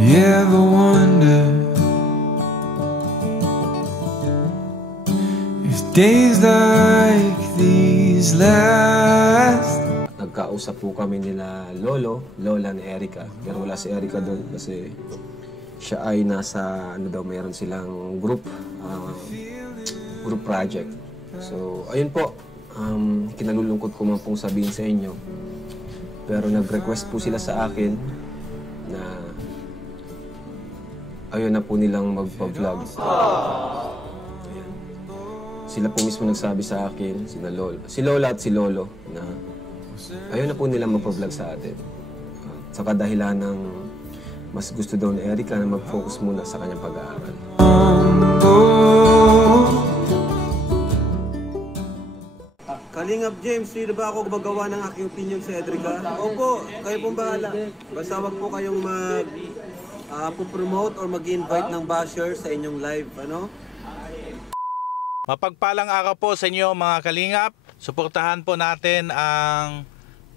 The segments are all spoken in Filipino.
You ever wonder if days like these last? Nagkausap po kami nila Lola ni Erica. Pero wala si Erica doon kasi siya ay nasa, meron silang group project. So, ayun po. Kinalulungkot ko man pong sabihin sa inyo. Pero nag-request po sila sa akin na ayun na po nilang magpa-vlog. Ayan. Sila po mismo nagsabi sa akin, si Lola at si Lolo, na ayun na po nilang magpa-vlog sa atin. Sa kadahilan ng mas gusto daw ni Erica na mag-focus muna sa kanyang pag-aaral. Kalingap James, hindi ba ako gumagawa ng aking opinion sa Edrica? Opo, kayo pong bahala. Basta wag po kayong mag-promote or mag-invite ng basher sa inyong live, ano? Mapagpalang araw po sa inyo mga Kalingap. Suportahan po natin ang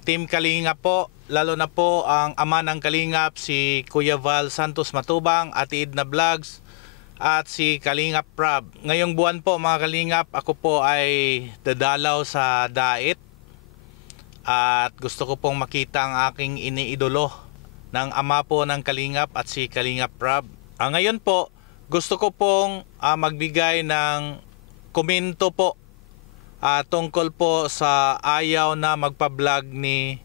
Team Kalingap po. Lalo na po ang ama ng Kalingap, si Kuya Val Santos Matubang, Ate Edna Vlogs, at si Kalingap Prab. Ngayong buwan po mga Kalingap, ako po ay dadalaw sa Dait. At gusto ko pong makita ang aking iniidolo ng ama po ng Kalingap at si Kalingap Prab. Ngayon po, gusto ko pong magbigay ng komento po tungkol po sa ayaw na magpa-vlog ni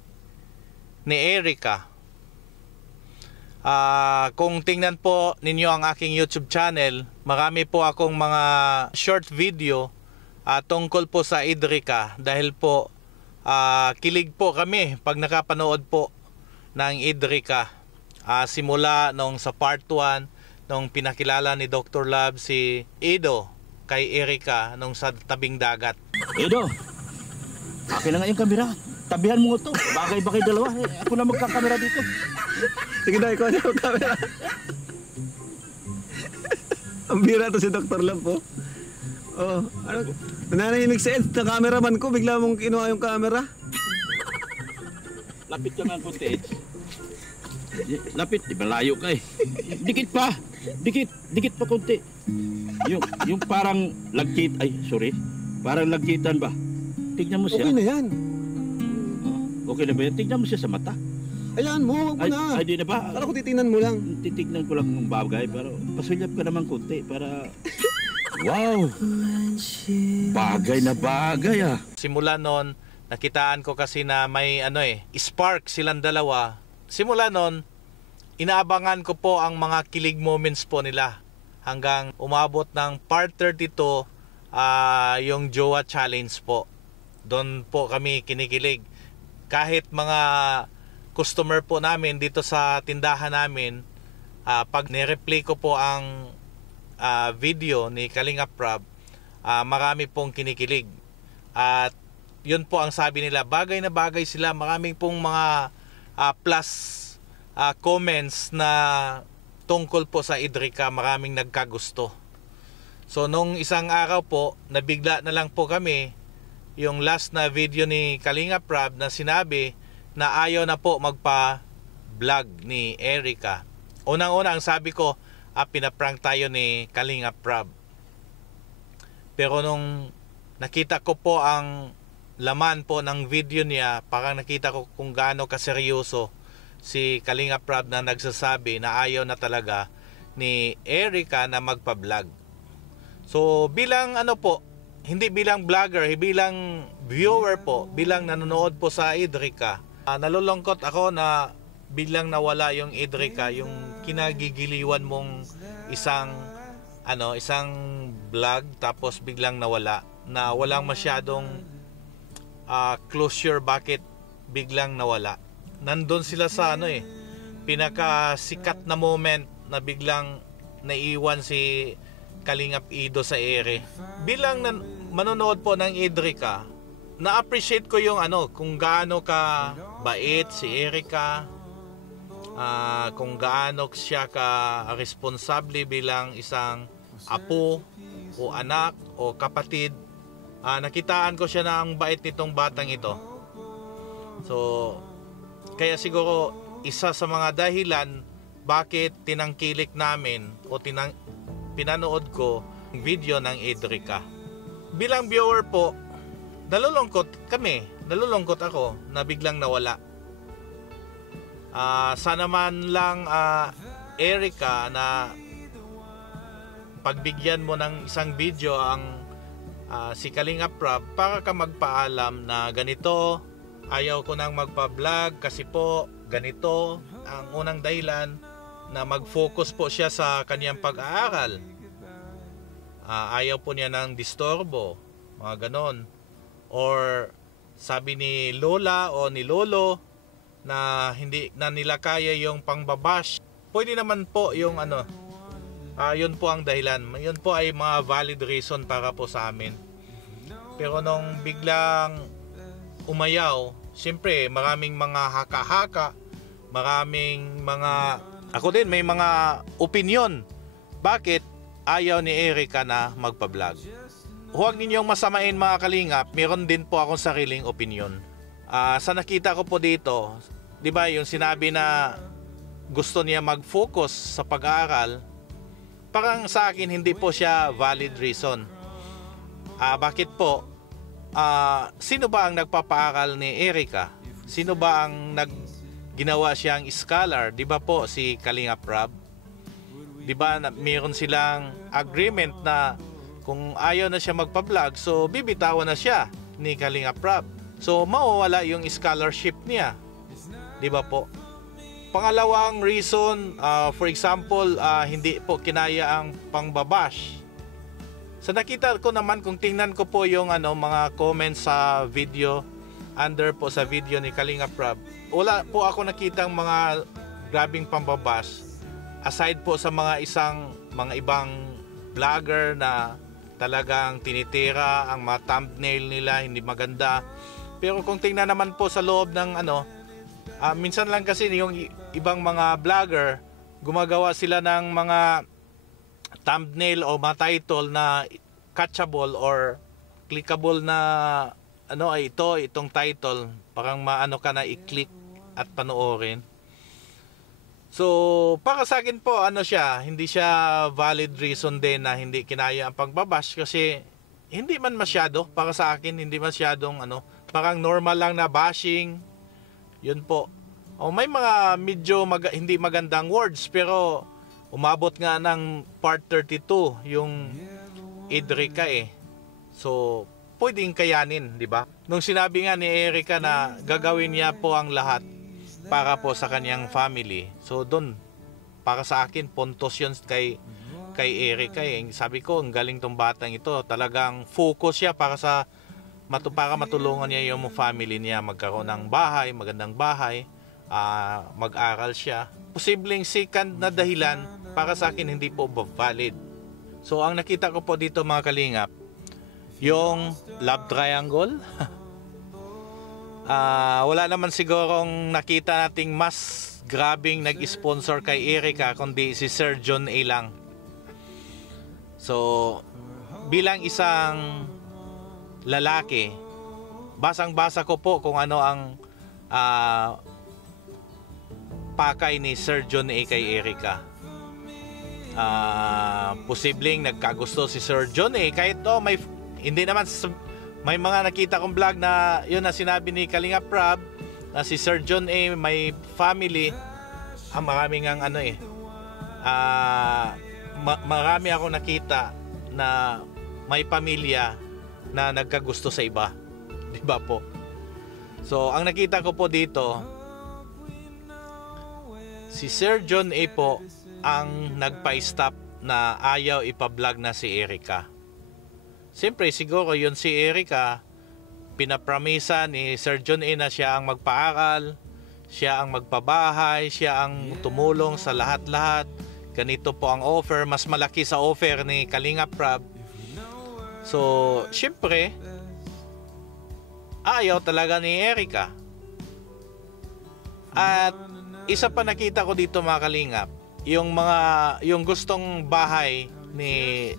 Erica. Kung tingnan po ninyo ang aking YouTube channel, marami po akong mga short video tungkol po sa Edrica dahil po kilig po kami pag nakapanood po ng Edrica. Simula nung sa part 1 nung pinakilala ni Dr. Love si Edo kay Erica nung sa tabing dagat. Edo, akin na nga yung kamera. Tabihan mo ito. Bagay ba kayo dalawa? Ako na magkakamera dito. Sige na, ikaw na yung camera. Ang bira to si Dr. Love po. Oh, ano? Nananahimik sa Ed, na cameraman ko, bigla mong kinuha yung camera. Lapit ka nga ang footage. Lapit, di ba layo ka eh. Dikit pa. Dikit pa konti. Yung parang lagkit, ay sorry. Parang lagkitan ba? Tignan mo siya. Okay na yan. Okay na ba yan? Tignan mo siya sa mata. Ayan mo, wag mo na. Ay, di na ba? Akala ko titingnan mo lang. Titignan ko lang ng bagay, pero pasulyap ka naman konti para... Wow! Bagay na bagay ah. Simula noon, nakitaan ko kasi na may spark silang dalawa. Simula noon, inaabangan ko po ang mga kilig moments po nila. Hanggang umabot ng part 32, yung Jowa Challenge po. Doon po kami kinikilig. Kahit mga customer po namin dito sa tindahan namin, pag nireplay ko po ang video ni Kalingap Prab, marami pong kinikilig. At yun po ang sabi nila, bagay na bagay sila. Maraming pong mga plus comments na tungkol po sa Edrica, maraming nagkagusto. So nung isang araw po, nabigla na lang po kami yung last na video ni Kalingap Prab na sinabi na ayaw na po magpa-vlog ni Erica. Unang-una ang sabi ko, pinaprank tayo ni Kalingap Prab. Pero nung nakita ko po ang laman po ng video niya, parang nakita ko kung gaano kaseryoso si Kalingap Prab na nagsasabi na ayaw na talaga ni Erica na magpa-vlog. So bilang hindi bilang vlogger, bilang viewer po, bilang nanonood po sa Edrica, nalulungkot ako na biglang nawala yung Edrica, yung kinagigiliwan mong isang vlog tapos biglang nawala, na walang masyadong closure bakit biglang nawala. Nandun sila sa pinakasikat na moment na biglang naiwan si Kalingap Edo sa ere. Bilang manonood po ng Edrica, na-appreciate ko yung kung gaano ka bait si Erica, kung gaano siya ka responsable bilang isang apo o anak o kapatid. Nakitaan ko siya na ang bait nitong batang ito. So kaya siguro isa sa mga dahilan bakit tinangkilik namin o pinanood ko ang video ng Edrica. Bilang viewer po, nalulungkot ako na biglang nawala. Sana man lang Erica na pagbigyan mo ng isang video ang si Kalingap Rab para ka magpaalam na ganito, ayaw ko nang magpa-vlog kasi po ganito ang unang dahilan na mag-focus po siya sa kanyang pag-aaral. Ayaw po niya ng disturbo, mga ganon. Or sabi ni Lola o ni Lolo na hindi na nila kaya yung pangbabash. Pwede naman po yung yun po ang dahilan. Yun po ay mga valid reason para po sa amin. Pero nung biglang umayaw, siyempre maraming mga haka-haka, maraming mga, ako din may mga opinion. Bakit ayaw ni Erica na magpa-vlog? Huwag ninyong masamain mga kalingap, meron din po akong sariling opinion. Sa nakita ko po dito, di ba yung sinabi na gusto niya mag-focus sa pag-aaral, parang sa akin hindi po siya valid reason. Bakit po? Sino ba ang nagpapaaral ni Erica? Sino ba ang ginawa siyang scholar? Di ba po si Kalingap Rab? Di ba mayroon silang agreement na kung ayaw na siya magpa-vlog, so bibitawan na siya ni Kalingap Rab. So mawawala yung scholarship niya. Di ba po? Pangalawang reason, for example, hindi po kinaya ang pangbabash. Sa nakita ko naman, kung tingnan ko po yung mga comments sa video, under po sa video ni Kalingap Rab, wala po ako nakitang mga grabing pambabash. Aside po sa mga ibang vlogger na talagang tinitira ang mga thumbnail nila, hindi maganda. Pero kung tingnan naman po sa loob ng minsan lang kasi yung ibang mga vlogger, gumagawa sila ng mga thumbnail o mga title na catchable or clickable na itong title, parang maano ka na i-click at panoorin. So para sa akin po hindi siya valid reason din na hindi kinaya ang pagbabash, kasi hindi man masyado, para sa akin hindi masyadong parang normal lang na bashing. Yun po. May mga medyo hindi magandang words, pero umabot nga ng part 32 yung Edrica So pwedeng kayanin, di ba? Nung sinabi nga ni Erica na gagawin niya po ang lahat para po sa kanyang family. So doon, para sa akin, puntos yun kay Erica Sabi ko, ang galing tong batang ito. Talagang focus siya para matulungan niya yung family niya, magkaroon ng bahay, magandang bahay, mag-aral siya. Posibleng second na dahilan, para sa akin hindi po valid. So ang nakita ko po dito mga kalingap, yung love triangle. Wala naman sigurong nakita nating mas grabing nag-sponsor kay Erica kundi si Sir John A. lang. So bilang isang lalaki, basang-basa ko po kung ano ang pakay ni Sir John A. kay Erica. Posibleng nagkagusto si Sir John A. kahit hindi naman may mga nakita kong vlog na yun na sinabi ni Kalingap Rab na si Sir John A. may family. Maraming ang marami ako nakita na may pamilya na nagkagusto sa iba. Di ba po? So ang nakita ko po dito, si Sir John A. po ang nagpa-stop na ayaw ipa-vlog na si Erica. Siyempre siguro yun si Erica, pinapramisa ni Sir John A. na siya ang magpaaral, siya ang magpabahay, siya ang tumulong sa lahat-lahat. Ganito po ang offer, mas malaki sa offer ni Kalingap Rab. So siyempre ayaw talaga ni Erica. At isa pa nakita ko dito mga kalingap, yung gustong bahay ni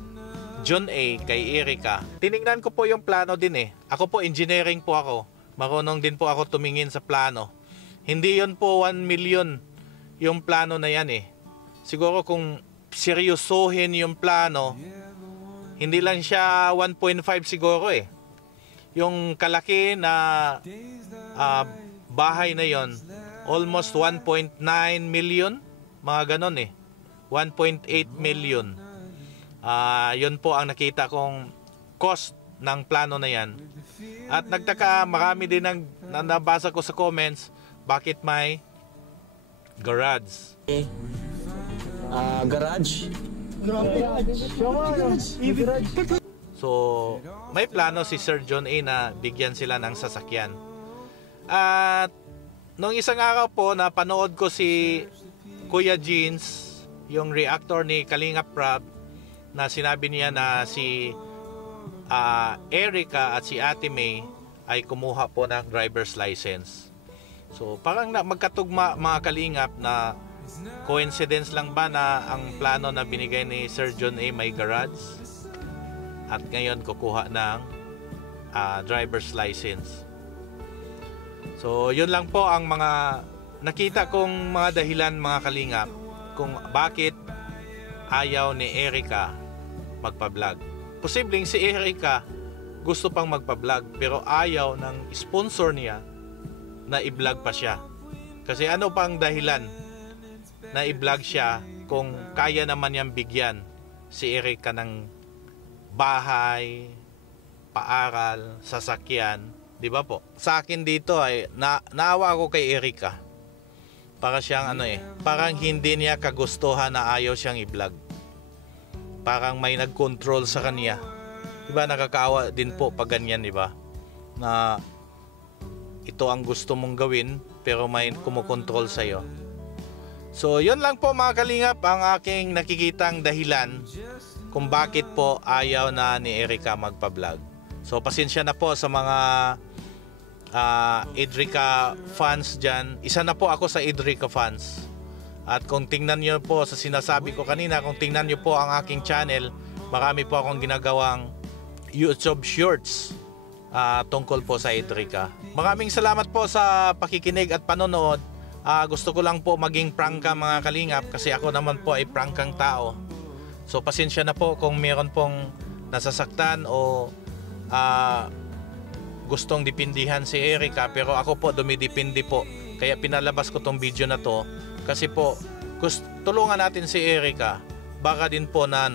John A. kay Erica. Tiningnan ko po yung plano din Ako po engineering po ako. Marunong din po ako tumingin sa plano. Hindi yun po 1 million yung plano na yan siguro kung seryosohin yung plano, hindi lang siya 1.5 siguro eh. Yung kalaki na bahay na yon, almost 1.9 million, mga ganon eh. 1.8 million. Yun po ang nakita kong cost ng plano na yan. At nagtaka, marami din ang nabasa ko sa comments, bakit may garage? Garage? So, may plano si Sir John A na bigyan sila ng sasakyan. At nung isang araw po, napanood ko si Kuya Jeans, yung reactor ni Kalingap Rab, na sinabi niya na si Erica at si Ate May ay kumuha po ng driver's license. So, parang magkatugma mga Kalingap na coincidence lang ba na ang plano na binigay ni Sir John A may garage at ngayon kukuha ng driver's license. So yun lang po ang mga nakita kong mga dahilan mga Kalingap kung bakit ayaw ni Erica magpa-vlog. Posibleng si Erica gusto pang magpa-vlog pero ayaw ng sponsor niya na i-vlog pa siya. Kasi ano pang dahilan na i-vlog siya kung kaya naman niyang bigyan si Erica ng bahay, paaral, sasakyan, di ba po? Sa akin dito ay naawa ako kay Erica. Para siyang parang hindi niya kagustuhan na ayaw siyang i-vlog. Parang may nag-control sa kanya. Di ba nakakaawa din po pag ganyan, di ba? Na ito ang gusto mong gawin pero may kumukontrol sa iyo. So, yun lang po mga Kalingap ang aking nakikitang dahilan kung bakit po ayaw na ni Erica magpa-vlog. So, pasensya na po sa mga Edrica fans dyan. Isa na po ako sa Edrica fans. At kung tingnan nyo po sa sinasabi ko kanina, kung tingnan nyo po ang aking channel, marami po akong ginagawang YouTube shorts tungkol po sa Edrica. Maraming salamat po sa pakikinig at panonood. Gusto ko lang po maging prangka mga Kalingap kasi ako naman po ay prangkang tao. So pasensya na po kung meron pong nasasaktan o gustong dipindihan si Erica, pero ako po dumidipindi po. Kaya pinalabas ko tong video na to kasi po tulungan natin si Erica. Baka din po na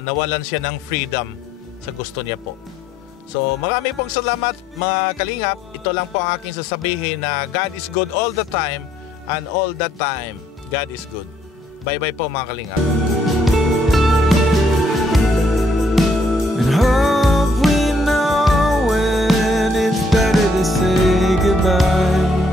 nawalan siya ng freedom sa gusto niya po. So marami pong salamat mga Kalingap. Ito lang po ang aking sasabihin na God is good all the time and all the time God is good. Bye bye po mga Kalingap. And hope we know when it's better to say goodbye.